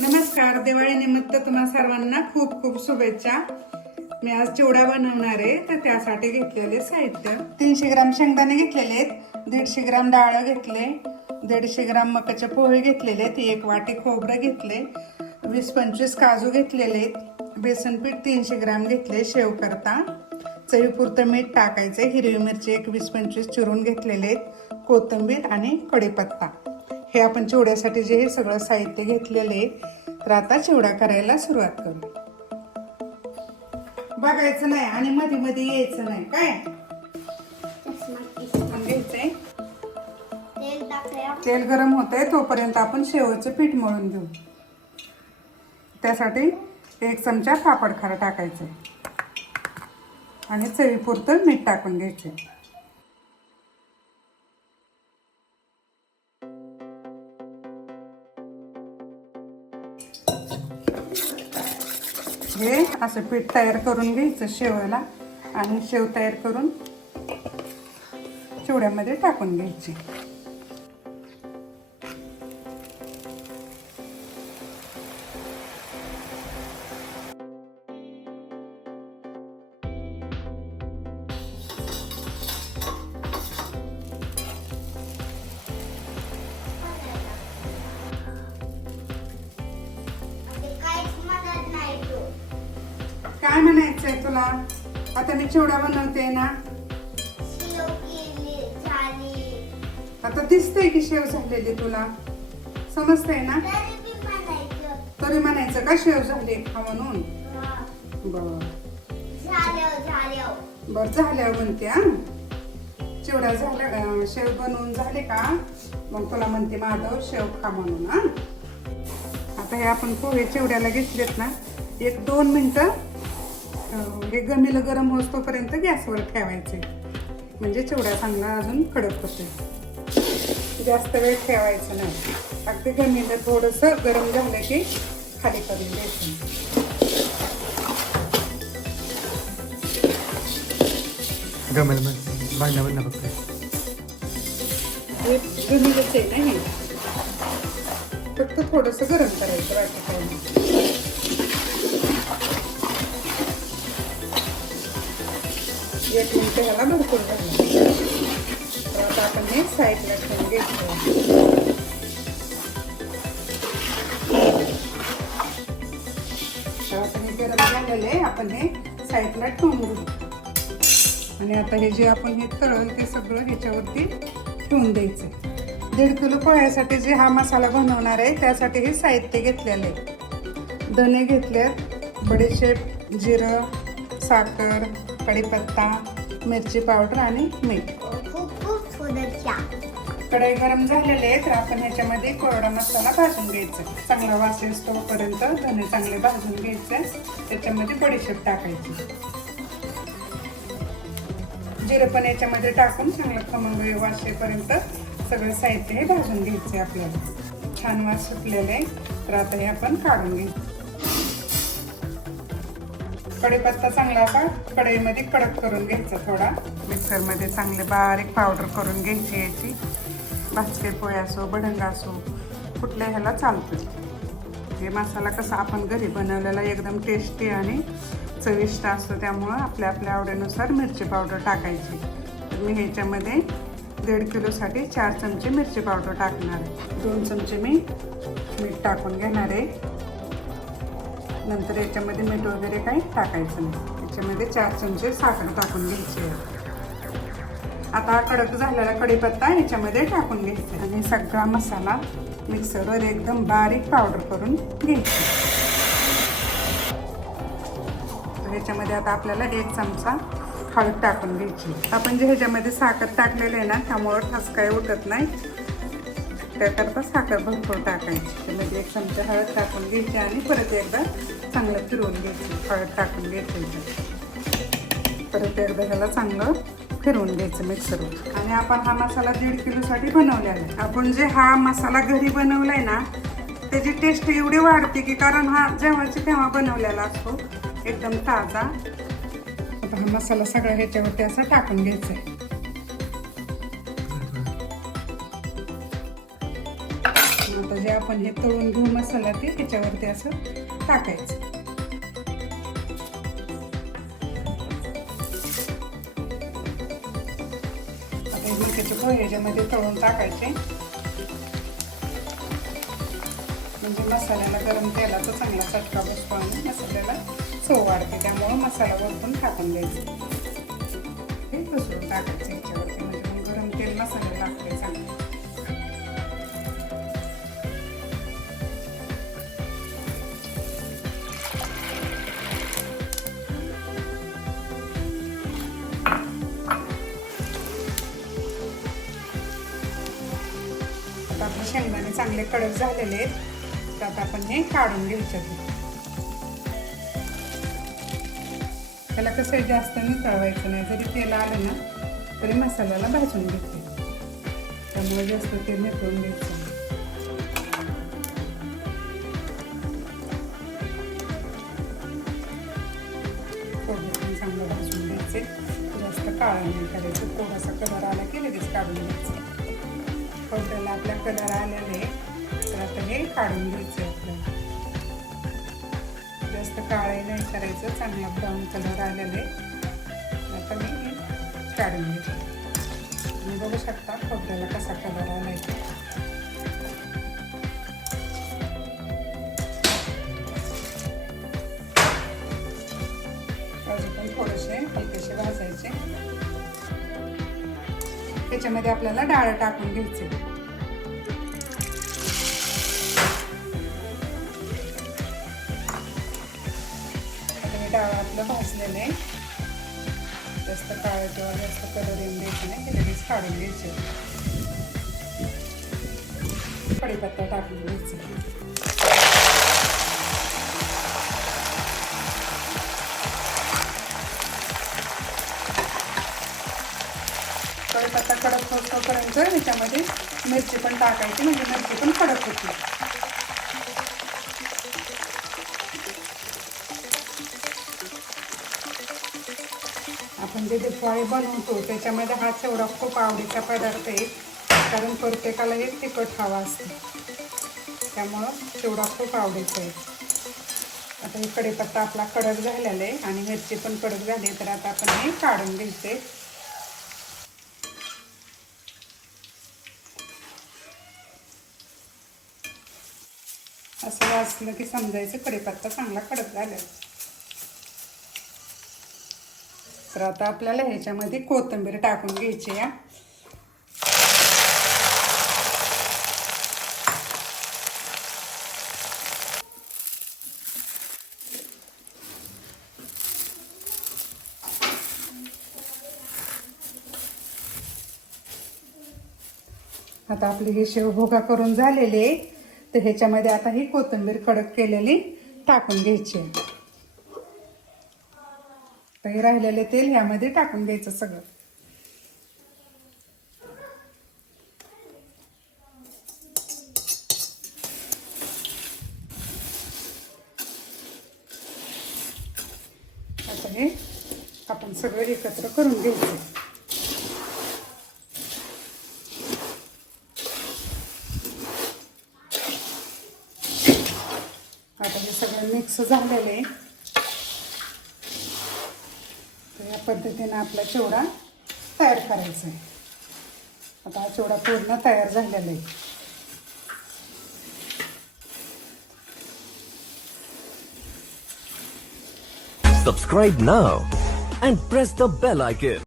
नमस्कार दिवाळी निमित्त तुम्हा सर्वांना खूप खूप शुभेच्छा. मी आज चिवडा बनवणार आहे तर त्यासाठी घेतलेले साहित्य. तीनशे ग्राम शेंगदाणे घेतलेले आहेत दीडशे ग्राम डाळ घेतले दीडशे ग्राम मकाचे पोहे घेतलेले आहेत एक वाटी खोबरं घेतले वीस पंचवीस काजू घेतलेले आहेत बेसन पीठ तीनशे ग्राम घेतले शेव करता. चवीपुरतं मीठ टाकायचं हिरवी मिरची एक वीस पंचवीस चिरून घेतलेले आहेत. कोथिंबीर आणि कढीपत्ता. हे आपण चिवड्यासाठी जे हे सगळं साहित्य घेतलेलं आहे तर आता चिवडा करायला सुरुवात करू. बघायचं नाही आणि मध्ये मध्ये यायचं नाही काय? घ्यायचंय तेल गरम होतंय तोपर्यंत आपण शेवचं पीठ मळून घेऊ. त्यासाठी एक चमचा पापड खारा टाकायचं आणि चवीपुरतं मीठ टाकून घ्यायचं असं पीठ तयार करून घ्यायचं शेवायला आणि शेव तयार करून चिवड्यामध्ये टाकून घ्यायची. काय तुला? आता मी चिवडा बनवते ना. आता दिसतंय की शेव झालेली तुला. समजतंय ना? तरी म्हणायचं का शेव झाली खा म्हणून? बर. बर झाल्यावर म्हणते हा. चिवडा झाला शेव बनवून झाले का? मग तुला म्हणते माधव शेव खा म्हणून हा. आता हे आपण पोहे चिवड्याला घेतलेत ना. एक दोन मिनिटं हे गमीला गरम होस तोपर्यंत गॅसवर ठेवायचे. म्हणजे चिवडा चांगला अजून कडक होते जास्त वेळ ठेवायचं नाही. अगदी गमीला थोडंसं गरम झालं की खाली करून द्यायचं गमेल फक्त. हे गमीलच आहे ना हे? फक्त थोडंसं गरम करायचं बाकी एक मिनिट ह्याला भरपूर झालं तर आता आपण हे साईडला ठेवून घेतो तर हे गरम झालेलं आहे आपण हे साईडला ठेवून घेऊ आणि आता हे जे आपण हे तळल ते सगळं ह्याच्यावरती ठेवून द्यायचं दीड किलो पोह्यासाठी जे हा मसाला बनवणार आहे त्यासाठी हे साहित्य घेतलेलं आहे धने घेतलेत बडीशेप जिरं साखर कढीपत्ता मिरची पावडर आणि मीठ. कढई गरम झालेले आहे तर आपण ह्याच्यामध्ये कोरडा मसाला भाजून घ्यायचा. चांगला वास येतोपर्यंत धने चांगले भाजून घ्यायचे. त्याच्यामध्ये बडीशेप टाकायची. जिरं पण याच्यामध्ये टाकून चांगलं खमंग वास येईपर्यंत सगळं साहित्य हे भाजून घ्यायचे आपल्याला. छान वास सुटलेले आहे तर आता हे आपण काढून घेऊ कढीपत्ता चांगला असा कढईमध्ये कडक करून घ्यायचा थोडा. मिक्सरमध्ये चांगले बारीक पावडर करून घ्यायची याची. भाजके पोहे असो बडंग असो कुठल्या ह्याला चालतं हे मसाला कसा आपण घरी बनवलेला एकदम टेस्टी आणि चविष्ट असतो त्यामुळं आपल्या आपल्या आवडीनुसार मिरची पावडर टाकायची. तर मी ह्याच्यामध्ये दीड किलोसाठी चार चमचे मिरची पावडर टाकणार आहे. दोन चमचे मी मीठ टाकून घेणार आहे. नंतर याच्यामध्ये मीठ वगैरे काही टाकायचं नाही. याच्यामध्ये चार चमचे साखर टाकून घ्यायची आहे. आता कडक झालेला कढीपत्ता याच्यामध्ये टाकून घ्यायचा आणि सगळा मसाला मिक्सरवर एकदम बारीक पावडर करून घ्यायची ह्याच्यामध्ये आता आपल्याला एक चमचा हळद टाकून घ्यायची आपण जे ह्याच्यामध्ये साखर टाकलेलं आहे ना त्यामुळं ठस उठत नाही. त्याकरता साखर भरपूर टाकायची. त्यामध्ये म्हणजे एक चमचा हळद टाकून घ्यायची आणि परत एकदा चांगलं फिरवून घ्यायची. हळद टाकून घ्यायची परत एकदा ह्याला चांगलं फिरवून घ्यायचं मिक्सरवर आणि आपण हा मसाला दीड किलोसाठी बनवलेला आहे. आपण जे हा मसाला घरी बनवलाय ना त्याची टेस्ट एवढी वाढते की कारण हा जेव्हाची तेव्हा बनवलेला असतो. एकदम ताजा. आता हा मसाला सगळा ह्याच्यावरती असा टाकून घ्यायचा आहे आता जे आपण हे तळून घेऊ मसाला ते ह्याच्यावरती असं टाकायचं. आता पोहे ह्याच्यामध्ये तळून टाकायचे. म्हणजे मसाल्याला गरम तेलाचा चांगला चटका बसतो आणि मसाल्याला चव वाढते त्यामुळं मसाला वरतून टाकून द्यायचं. हे पसरून टाकायचे. आपले शेंगदाणे चांगले कडक झालेले आहेत. तर आता आपण हे काढून घ्यायचे त्याला कसं आहे, जास्त नाही नाही. जरी तेल आलं ना तरी मसाल्याला भाजून घेते त्यामुळे जास्त तेल निघून घ्यायचं चांगलं भाजून घ्यायचे. जास्त काळ नाही करायचं. थोडासा कलर आला की लगेच काढून घ्यायचं. आपला कलर आलेला आहे. तर आता हे काढून घ्यायचे आपल्याला जास्त काळे नाही करायचं चांगला ब्राऊन कलर आलेला आहे. आता मी हे काढून घेते. तुम्ही बघू शकता खोबऱ्याला कसा कलर आलाय. अजून थोडेसे हलकेसे भाजायचे. त्याच्यामध्ये आपल्याला डाळ टाकून घ्यायचे आपलं भाजलेलं आहे जास्त काळं किंवा जास्त कलर येऊन द्यायचं नाही ते लगेच काढून घ्यायचे कढीपत्ता टाकून घ्यायचे कडक होतोपर्यंत याच्यामध्ये मिरची पण टाकायची म्हणजे मिरची पण कडक होती म्हणजे जे फळे बनवतो त्याच्यामध्ये हा एवढा खूप आवडीचा पदार्थ आहे. कारण प्रत्येकाला हे तिखट हवा असते. त्यामुळं चिवडा खूप आवडीचा आहे. आता हे कढीपत्ता आपला कडक झालेला आहे आणि मिरची पण कडक झाली तर आता आपण हे काढून घ्यायचे. असं वाचलं की समजायचं कढीपत्ता चांगला कडक झाला तर आता आपल्याला ह्याच्यामध्ये कोथिंबीर टाकून घ्यायची या आता आपली हे शेवभोगा करून झालेली आहे तर ह्याच्यामध्ये आता ही कोथिंबीर कडक केलेली टाकून घ्यायची आहे. तर हे राहिलेले तेल ह्यामध्ये टाकून घ्यायचं सगळं. आता हे आपण सगळं एकत्र करून घ्यायचं आता हे सगळं मिक्स झालेलं आहे. तर या पद्धतीनं आपला चिवडा तयार करायचा आहे आता हा चिवडा पूर्ण तयार झालेला आहे Subscribe now and press the bell icon.